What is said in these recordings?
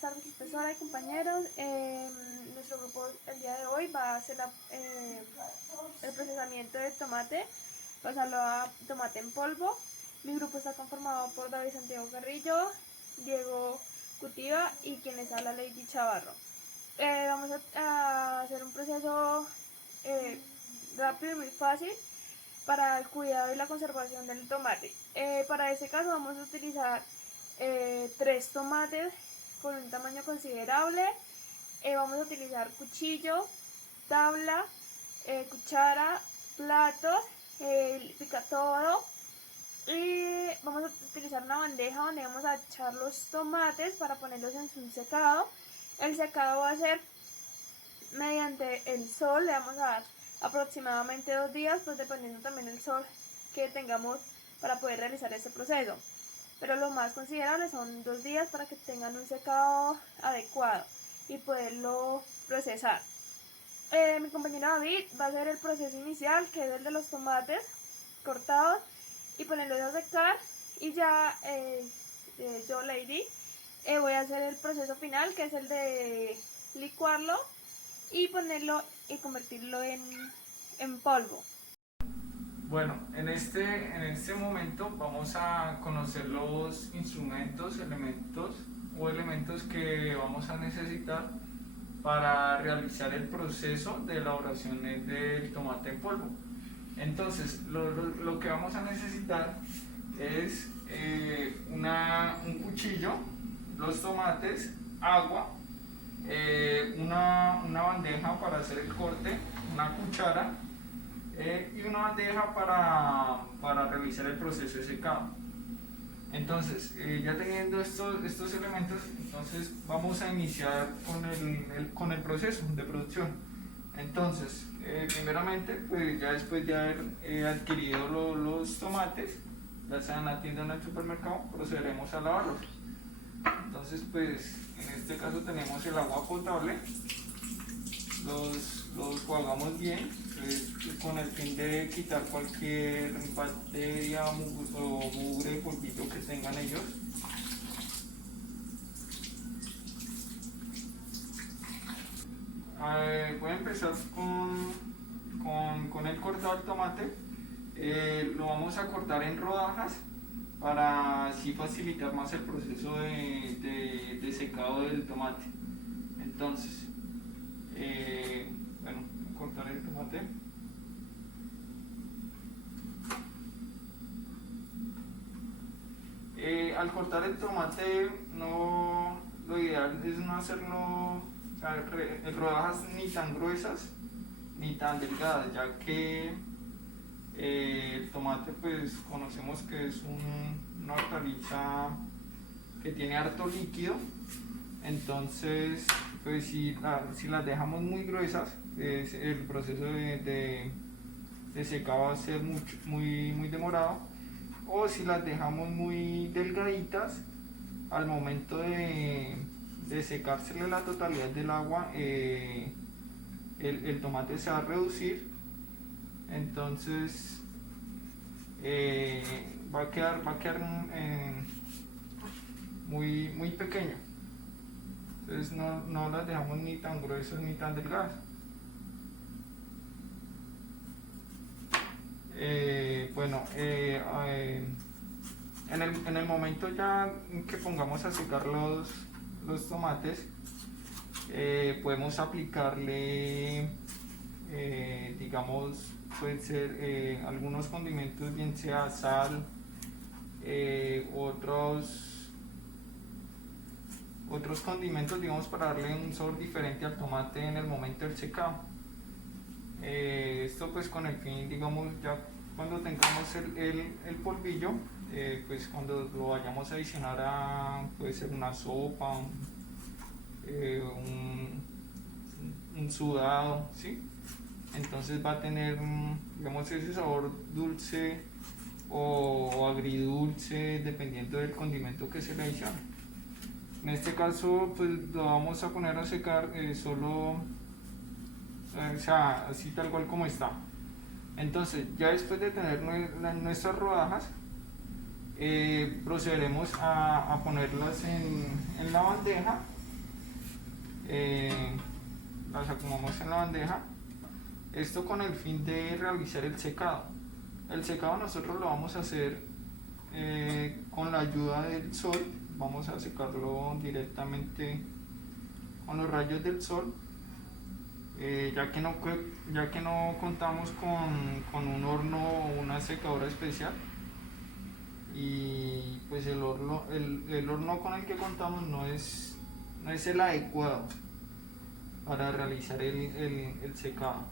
Buenas tardes, profesora y compañeros. Nuestro grupo el día de hoy va a hacer el procesamiento de tomate, pasarlo a tomate en polvo. Mi grupo está conformado por David Santiago Carrillo, Diego Cutiva y quien les habla, Lady Chavarro. Vamos a hacer un proceso rápido y muy fácil para el cuidado y la conservación del tomate. Para este caso vamos a utilizar 3 tomates con un tamaño considerable. Vamos a utilizar cuchillo, tabla, cuchara, platos, picatodo, y vamos a utilizar una bandeja donde vamos a echar los tomates para ponerlos en su secado. El secado va a ser mediante el sol, le vamos a dar aproximadamente 2 días, pues dependiendo también del sol que tengamos para poder realizar este proceso. Pero lo más considerable son 2 días para que tengan un secado adecuado y poderlo procesar. Mi compañero David va a hacer el proceso inicial, que es el de los tomates cortados, y ponerlos a secar, y ya yo, Lady, voy a hacer el proceso final, que es el de licuarlo y ponerlo y convertirlo en polvo. Bueno, en este momento vamos a conocer los instrumentos, elementos que vamos a necesitar para realizar el proceso de elaboración del tomate en polvo. Entonces, lo que vamos a necesitar es un cuchillo, los tomates, agua, una bandeja para hacer el corte, una cuchara y una bandeja para realizar el proceso de secado. Entonces, ya teniendo estos elementos, entonces vamos a iniciar con el proceso de producción. Entonces, primeramente, pues ya después de haber adquirido los tomates, ya sea en la tienda o en el supermercado, procederemos a lavarlos. Entonces, pues en este caso tenemos el agua potable, los jugamos bien, con el fin de quitar cualquier bacteria o mugre, polvito que tengan ellos. Voy a empezar con el cortado del tomate. Lo vamos a cortar en rodajas para así facilitar más el proceso de secado del tomate. Entonces, bueno, cortar el tomate. Al cortar el tomate, lo ideal es no hacerlo, o sea, en rodajas ni tan gruesas ni tan delgadas, ya que el tomate, pues conocemos que es una hortaliza que tiene harto líquido. Entonces, pues si las dejamos muy gruesas, el proceso de secado va a ser muy demorado. O si las dejamos muy delgaditas, al momento de secársele la totalidad del agua, el tomate se va a reducir. Entonces va a quedar muy pequeño. Entonces no las dejamos ni tan gruesas ni tan delgadas. Bueno, en el momento ya que pongamos a secar los tomates, podemos aplicarle, digamos, pueden ser algunos condimentos, bien sea sal, otros condimentos, digamos, para darle un sabor diferente al tomate en el momento del secado. Esto pues con el fin, digamos, ya cuando tengamos el polvillo, pues cuando lo vayamos a adicionar puede ser una sopa, un sudado, ¿sí? Entonces va a tener, digamos, ese sabor dulce o agridulce, dependiendo del condimento que se le adicione. En este caso, pues lo vamos a poner a secar solo, o sea, así tal cual como está. Entonces, ya después de tener nuestras rodajas, procederemos a ponerlas en la bandeja las acomodamos en la bandeja. Esto con el fin de realizar el secado. El secado nosotros lo vamos a hacer con la ayuda del sol. Vamos a secarlo directamente con los rayos del sol, ya que no contamos con un horno o una secadora especial, y pues el horno con el que contamos no es el adecuado para realizar el secado.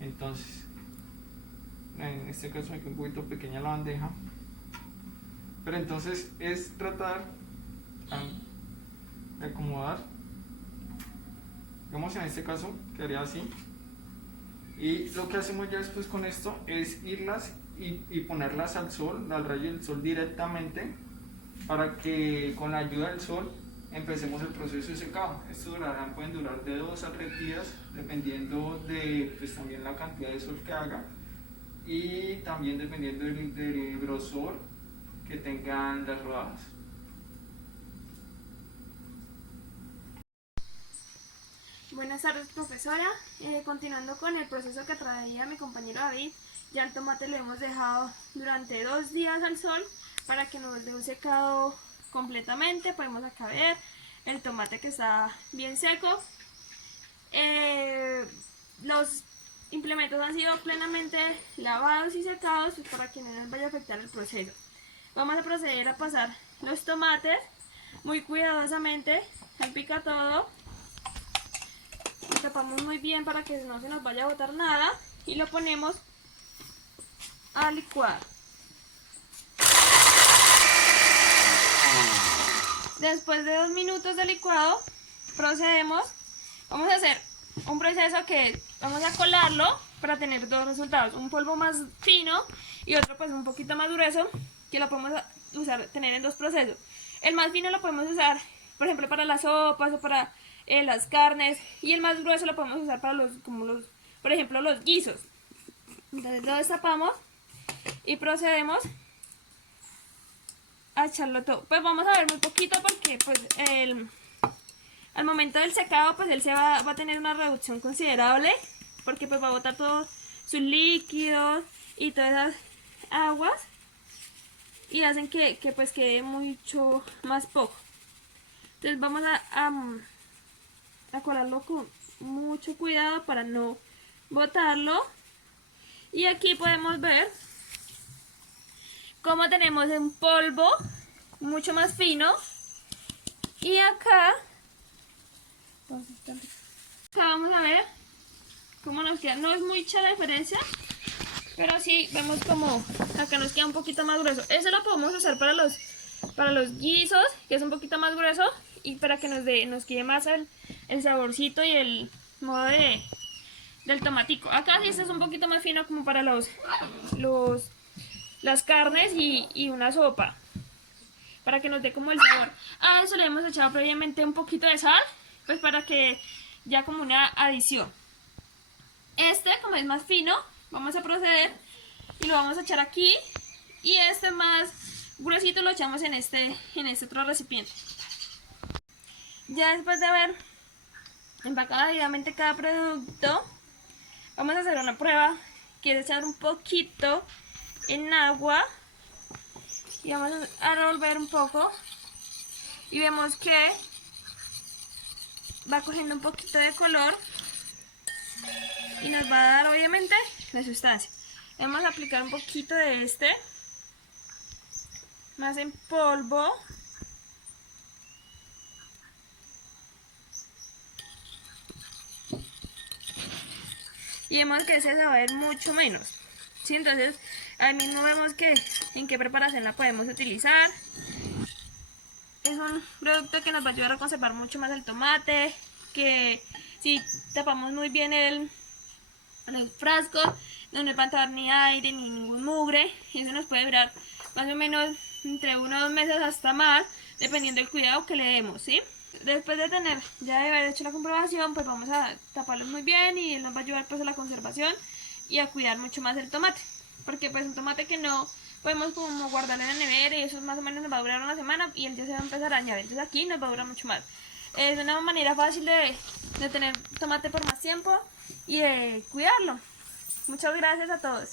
Entonces, en este caso aquí un poquito pequeña la bandeja, pero entonces es tratar de acomodar, digamos en este caso quedaría así, y lo que hacemos ya después con esto es irlas y ponerlas al sol, al rayo del sol directamente, para que con la ayuda del sol empecemos el proceso de secado. Estos pueden durar de 2 a 3 días dependiendo de pues, también la cantidad de sol que haga, y también dependiendo del grosor que tengan las rodajas. Buenas tardes, profesora. Continuando con el proceso que traía mi compañero David, ya el tomate lo hemos dejado durante 2 días al sol para que nos dé un secado completamente. Podemos acá ver el tomate que está bien seco. Los implementos han sido plenamente lavados y secados, pues, para que no nos vaya a afectar el proceso. Vamos a proceder a pasar los tomates muy cuidadosamente al picatodo. Lo tapamos muy bien para que no se nos vaya a botar nada y lo ponemos a licuar. Después de 2 minutos de licuado, procedemos. Vamos a hacer un proceso que vamos a colarlo para tener 2 resultados: un polvo más fino y otro pues un poquito más grueso, que lo podemos tener en 2 procesos. El más fino lo podemos usar, por ejemplo, para las sopas o para las carnes, y el más grueso lo podemos usar para por ejemplo, los guisos. Entonces lo destapamos y procedemos a echarlo todo. Pues vamos a ver muy poquito porque pues al momento del secado pues él va a tener una reducción considerable, porque pues va a botar todos sus líquidos y todas esas aguas, y hacen que pues quede mucho más poco. Entonces vamos a colarlo con mucho cuidado para no botarlo. Y aquí podemos ver cómo tenemos un polvo mucho más fino, y acá vamos a ver cómo nos queda. No es mucha la diferencia, pero sí vemos como acá nos queda un poquito más grueso. Eso lo podemos usar para los guisos, que es un poquito más grueso, y para que nos quede más el saborcito y el modo del tomatico. Acá sí este es un poquito más fino como para las carnes y una sopa, para que nos dé como el sabor. A eso le hemos echado previamente un poquito de sal, pues para que ya como una adición. Como es más fino, vamos a proceder y lo vamos a echar aquí, y más gruesito lo echamos en este otro recipiente. Ya después de haber empacado debidamente cada producto, vamos a hacer una prueba, que es echar un poquito en agua y vamos a revolver un poco, y vemos que va cogiendo un poquito de color y nos va a dar obviamente la sustancia. Vamos a aplicar un poquito de más en polvo. Y vemos que ese se va a ver mucho menos, ¿sí? Entonces ahí mismo vemos en qué preparación la podemos utilizar. Es un producto que nos va a ayudar a conservar mucho más el tomate, que si tapamos muy bien el frasco, no nos va a entrar ni aire ni ningún mugre, y eso nos puede durar más o menos entre 1 o 2 meses hasta más, dependiendo del cuidado que le demos, ¿sí? Después de haber hecho la comprobación, pues vamos a taparlo muy bien, y él nos va a ayudar pues a la conservación y a cuidar mucho más el tomate, porque pues un tomate que no podemos como guardarlo en la nevera, y eso más o menos nos va a durar 1 semana y él ya se va a empezar a dañar. Entonces aquí nos va a durar mucho más. Es una manera fácil de tener tomate por más tiempo y de cuidarlo. Muchas gracias a todos.